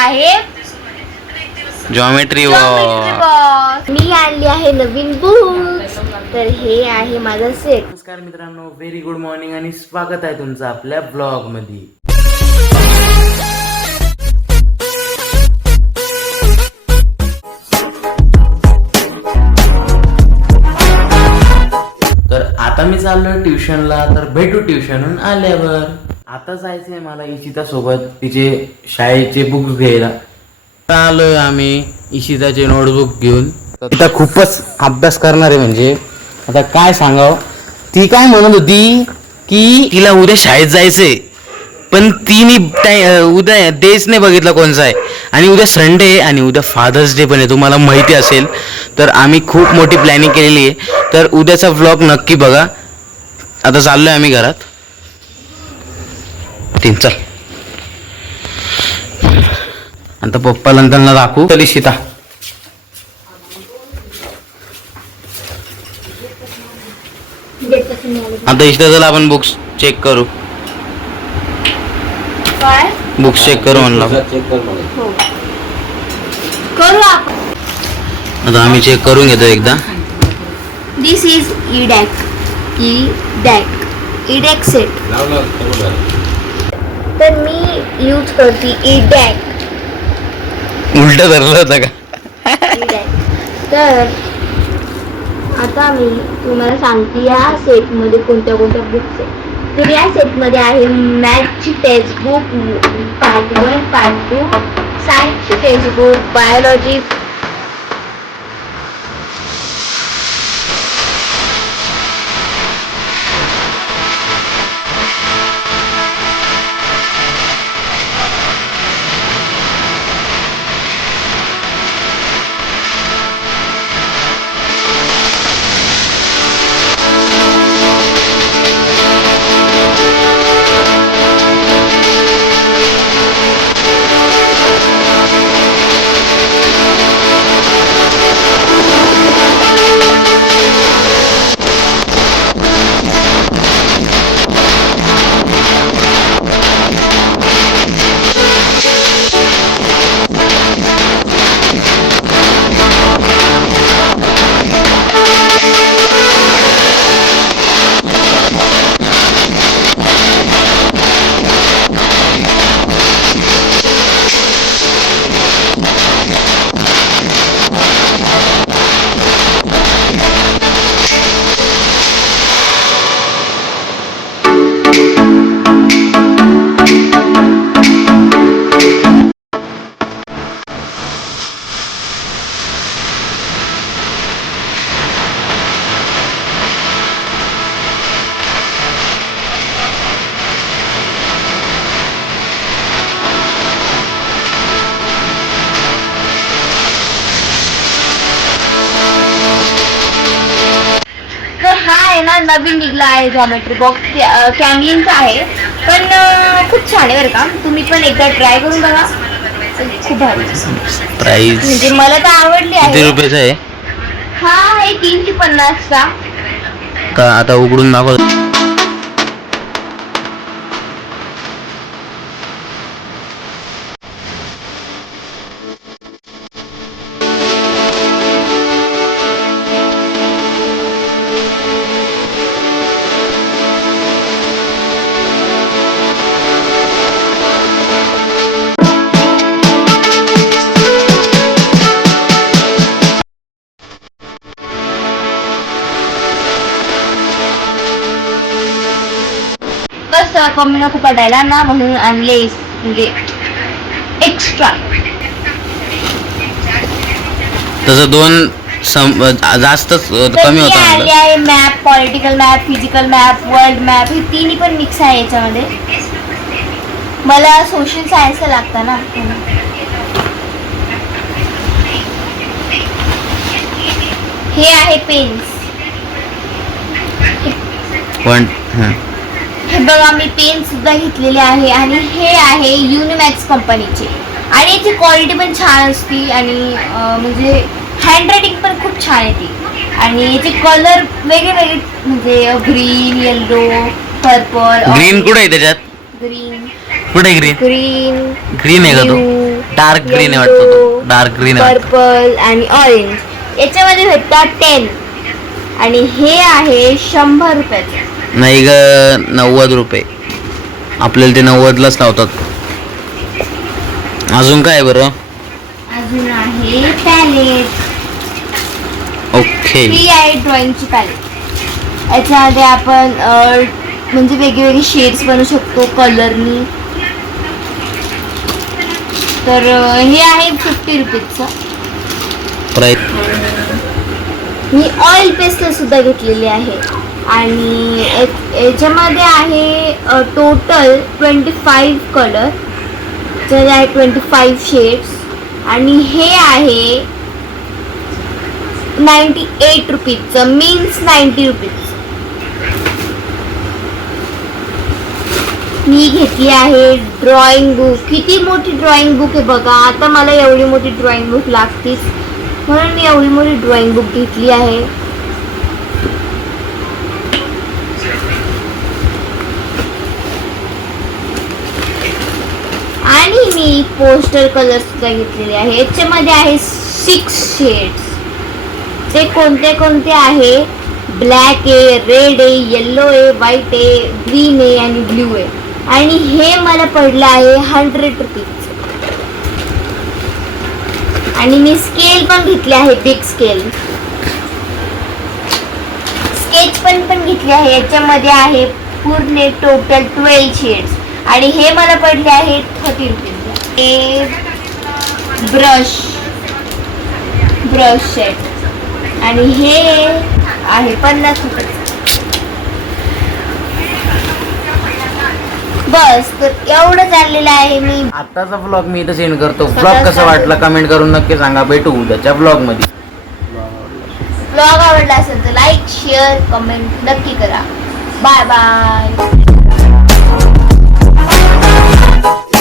आहे geometry box. मी आणली आहे नवीन बुक्स. तर हे आहे माझा सेट. नमस्कार मित्रांनो, व्हेरी गुड मॉर्निंग आणि स्वागत आहे तुमचं आपल्या ब्लॉग मध्ये. तर आता मी चाललोय ट्युशनला. तर भेटू ट्युशनहून आल्यावर. आता जायचंय मला इशिता सोबत तिचे शाळेचे बुक्स घ्यायला. आलोय आम्ही इशिताचे नोटबुक घेऊन. आता खूपच अभ्यास करणार आहे. म्हणजे आता काय सांगाव, ती काय म्हणत होती की तिला उद्या शाळेत जायचंय, पण तिने उद्या डेच नाही बघितला कोणचा आहे. आणि उद्या संडे आहे आणि उद्या फादर्स डे पण आहे, तुम्हाला माहिती असेल. तर आम्ही खूप मोठी प्लॅनिंग केलेली आहे. तर उद्याचा व्लॉग नक्की बघा. आता चाललोय आम्ही घरात. चल आता पप्पाला त्यांना दाखवू. चल इशिता, आता इशिता चला आपण बुक्स चेक करू. काय बुक्स चेक करू म्हणलं. हो करू आपण. आता आम्ही चेक करून घेतो एकदा. दिस इज ईडॅक सेट. तर मी यूज करते ईडॅक. उलट धरलं होतं का? तर आता मी तुम्हाला सांगते या सेटमध्ये कोणत्या कोणत्या बुक्स आहेत. तर या सेटमध्ये आहे मॅथची टेक्स्टबुक पार्ट 1 पार्ट 2, सायन्सची टेक्स्टबुक, बायोलॉजी, नवीन निघला आहे जॉमेट्री बॉक्स. कॅमलिनचा आहे, पण खूप छान आहे बरं का. तुम्ही पण एकदा ट्राय करून बघा. खूप भारी. प्राइस म्हणजे मला तर आवडली आहे. किती रुपयाचा आहे? हा आहे 350चा. का आता उघडून दाखव. बस कमी नको पडायला ना, म्हणून आणले म्हणजे एक्स्ट्रा. तसं दोन जास्तच कमी होतं. आणले आहे map, political map, physical map, world map. हे तिन्ही पण मिक्स आहे याच्यामध्ये. मला सोशल सायन्सला लागतं ना. हे आहे पेन्स. हे बघा, मी पेन सुद्धा घेतलेले आहे. आणि हे आहे युनिमॅक्स कंपनीचे. आणि याची क्वालिटी पण छान असते. आणि म्हणजे हँडरायटिंग पण खूप छान येते. आणि याचे कलर वेगळे वेगळे, म्हणजे ग्रीन, येलो, पर्पल. ग्रीन कुठे आहे त्याच्यात? ग्रीन कुठे ग्रीन? ग्रीन ग्रीन आहे का तो? डार्क ग्रीन आहे वाटतं तो. डार्क ग्रीन आहे वाटतं. पर्पल आणि ऑरेंज याच्यामध्ये भेटतात 10 आणि हे आहे 100 रुपयाचं. नाही ग, 90 रुपये. आपल्याला ते 90लाच लावतात. अजून काय बरं? अजून आहे पॅलेट. ओके. ही आहे ड्रॉइंगची पॅलेट. याच्यामध्ये आपण म्हणजे वेगवेगळे शेड्स बनवू शकतो कलरनी. तर हे आहे 50 रुपीजचं. प्राईस. मी ऑइल पेस्टल सुद्धा घेतलेली आहे आणि याच्यामध्ये आहे टोटल 25 कलर. त्याच्यामध्ये आहे 25 शेड्स आणि हे आहे 98 रुपीजचं, मीन्स 90 रुपीज. मी घेतली आहे ड्रॉइंग बुक. किती मोठी ड्रॉइंग बुक आहे बघा. आता मला एवढी मोठी ड्रॉइंग बुक लागतीच म्हणून मी एवढी मोठी ड्रॉइंग बुक घेतली आहे. आणि मी पोस्टर कलर सुद्धा घेतलेले आहे. याच्यामध्ये आहे 6 शेड्स. ते कोणते कोणते आहे? ब्लॅक आहे, रेड आहे, येल्लो आहे, व्हाईट आहे, ग्रीन आहे आणि ब्ल्यू आहे. आणि हे मला पडलं आहे 100 रुपीज. आणि मी स्केल पण घेतले आहे, बिग स्केल. स्केच पण घेतले आहे. याच्यामध्ये आहे पूर्ण टोटल 12 शेड्स आणि हे मला पडले आहे 30 रुपीज. हे ब्रश सेट आणि हे आहे 50 रुपये. बस, तर एवढं चाललेलं आहे. मी आताचा ब्लॉग मी इथं सेंड करतो. ब्लॉग कसा वाटला कमेंट करून नक्की सांगा. भेटू उद्याच्या ब्लॉग मध्ये. ब्लॉग आवडला असेल तर लाईक शेअर कमेंट नक्की करा. Bye bye.